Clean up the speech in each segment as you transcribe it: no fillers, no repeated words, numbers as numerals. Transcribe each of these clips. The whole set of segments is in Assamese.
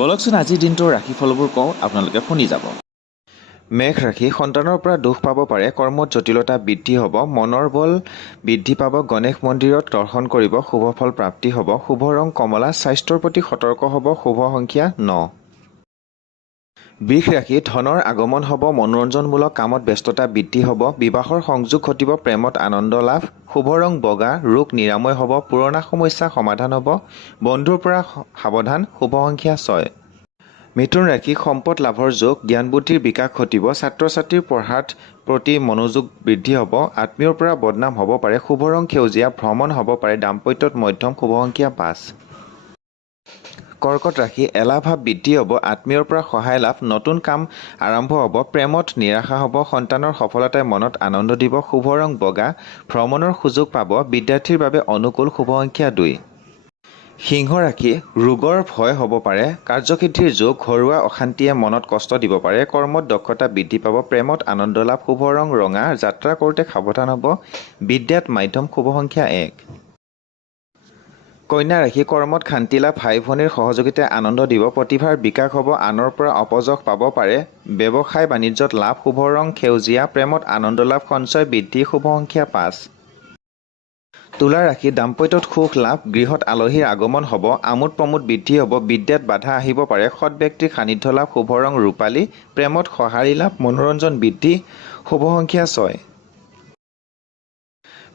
বলকচোন আজিৰ দিনটোৰ ৰাশিফলবোৰ কওঁ, আপোনালোকে শুনি যাব। মেঘ ৰাশি, সন্তানৰ পৰা দুখ পাব পাৰে, কৰ্মত জটিলতা বৃদ্ধি হ'ব, মনৰ বল বৃদ্ধি পাব, গণেশ মন্দিৰত দৰ্শন কৰিব, শুভ ফল প্ৰাপ্তি হ'ব, শুভ ৰং কমলা, স্বাস্থ্যৰ প্ৰতি সতৰ্ক হ'ব, শুভ সংখ্যা 9। বৃষ ৰাশি, ধনৰ আগমন হ'ব, মনোৰঞ্জনমূলক কামত ব্যস্ততা বৃদ্ধি হ'ব, বিবাহৰ সংযোগ ঘটিব, প্ৰেমত আনন্দ লাভ, শুভ ৰং বগা, ৰোগ নিৰাময় হ'ব, পুৰণা সমস্যা সমাধান হ'ব, বন্ধুৰ পৰা সাৱধান, শুভ সংখ্যা 6। মিথুন ৰাশি, সম্পদ লাভৰ যোগ, জ্ঞান বুদ্ধিৰ বিকাশ ঘটিব, ছাত্ৰ ছাত্ৰীৰ পঢ়াৰ প্ৰতি মনোযোগ বৃদ্ধি হ'ব, আত্মীয়ৰ পৰা বদনাম হ'ব পাৰে, শুভ ৰং সেউজীয়া, ভ্ৰমণ হ'ব পাৰে, দাম্পত্যত মধ্যম, শুভ সংখ্যা 5। কৰ্কট ৰাশি, এলাহ ভাৱ বৃদ্ধি হ'ব, আত্মীয়ৰ পৰা সহায় লাভ, নতুন কাম আৰম্ভ হ'ব, প্ৰেমত নিৰাশা হ'ব, সন্তানৰ সফলতাই মনত আনন্দ দিব, শুভ ৰং বগা, ভ্ৰমণৰ সুযোগ পাব, বিদ্যাৰ্থীৰ বাবে অনুকূল, শুভ সংখ্যা 2। সিংহ ৰাশি, ৰোগৰ ভয় হ'ব পাৰে, কাৰ্যসিদ্ধিৰ যোগ, ঘৰুৱা অশান্তিয়ে মনত কষ্ট দিব পাৰে, কৰ্মত দক্ষতা বৃদ্ধি পাব, প্ৰেমত আনন্দ লাভ, শুভ ৰং ৰঙা, যাত্ৰা কৰোঁতে সাৱধান হ'ব, বিদ্যাত মাধ্যম, শুভ সংখ্যা 1। কন্যা ৰাশি, কৰ্মত শান্তি লাভ, ভাই ভনীৰ সহযোগিতাই আনন্দ দিব, প্ৰতিভাৰ বিকাশ হ'ব, আনৰ পৰা অপযশ পাব পাৰে, ব্যৱসায় বাণিজ্যত লাভ, শুভ ৰং সেউজীয়া, প্ৰেমত আনন্দ লাভ, সঞ্চয় বৃদ্ধি, শুভ সংখ্যা 5। তুলা ৰাশি, দাম্পত্যত সুখ লাভ, গৃহত আলহীৰ আগমন হ'ব, আমোদ প্ৰমোদ বৃদ্ধি হ'ব, বিদ্যাত বাধা আহিব পাৰে, সৎ ব্যক্তিৰ সান্নিধ্য লাভ, শুভ ৰং ৰূপালী, প্ৰেমত সঁহাৰি লাভ, মনোৰঞ্জন বৃদ্ধি, শুভ সংখ্যা 6।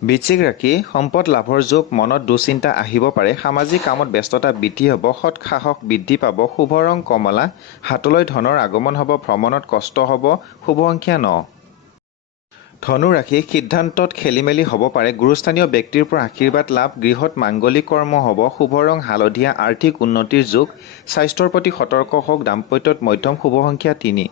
বৃশ্চিক ৰাশি, সম্পদ লাভৰ যোগ, মনত দুশ্চিন্তা আহিব পাৰে, সামাজিক কামত ব্যস্ততা বৃদ্ধি হ'ব, সৎ সাহস বৃদ্ধি পাব, শুভ ৰং কমলা, হাতলৈ ধনৰ আগমন হ'ব, ভ্ৰমণত কষ্ট হ'ব, শুভ সংখ্যা 9। ধনু ৰাশি, সিদ্ধান্তত খেলিমেলি হ'ব পাৰে, গুৰুস্থানীয় ব্যক্তিৰ পৰা আশীৰ্বাদ লাভ, গৃহত মাংগলিক কৰ্ম হ'ব, শুভ ৰং হালধীয়া, আৰ্থিক উন্নতিৰ যোগ, স্বাস্থ্যৰ প্ৰতি সতৰ্ক হওক, দাম্পত্যত মধ্যম, শুভ সংখ্যা 3।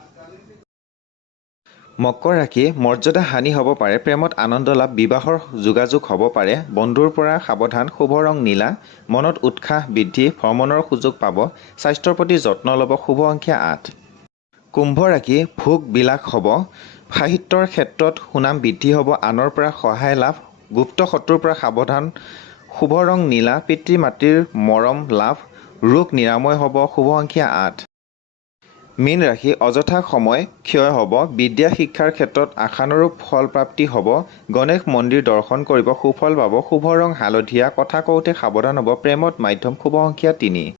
মকৰ ৰাশি, মৰ্যাদা হানি হ'ব পাৰে, প্ৰেমত আনন্দ লাভ, বিবাহৰ যোগাযোগ হ'ব পাৰে, বন্ধুৰ পৰা সাৱধান, শুভ ৰং নীলা, মনত উৎসাহ বৃদ্ধি, ভ্ৰমণৰ সুযোগ পাব, স্বাস্থ্যৰ প্ৰতি যত্ন ল'ব, শুভ সংখ্যা 8। কুম্ভ ৰাশি, ভোগ বিলাস হ'ব, সাহিত্যৰ ক্ষেত্ৰত সুনাম বৃদ্ধি হ'ব, আনৰ পৰা সহায় লাভ, গুপ্ত শত্ৰুৰ পৰা সাৱধান, শুভ ৰং নীলা, পিতৃ মাতৃৰ মৰম লাভ, ৰোগ নিৰাময় হ'ব, শুভ সংখ্যা 8। মীন ৰাশি, অযথা সময় ক্ষয় হ'ব, বিদ্যা শিক্ষাৰ ক্ষেত্ৰত আশানুৰূপ ফল প্ৰাপ্তি হ'ব, গণেশ মন্দিৰ দৰ্শন কৰিব, সুফল পাব, শুভ ৰং হালধীয়া, কথা কওঁতে সাৱধান হ'ব, প্ৰেমত মাধ্যম, শুভ সংখ্যা 3।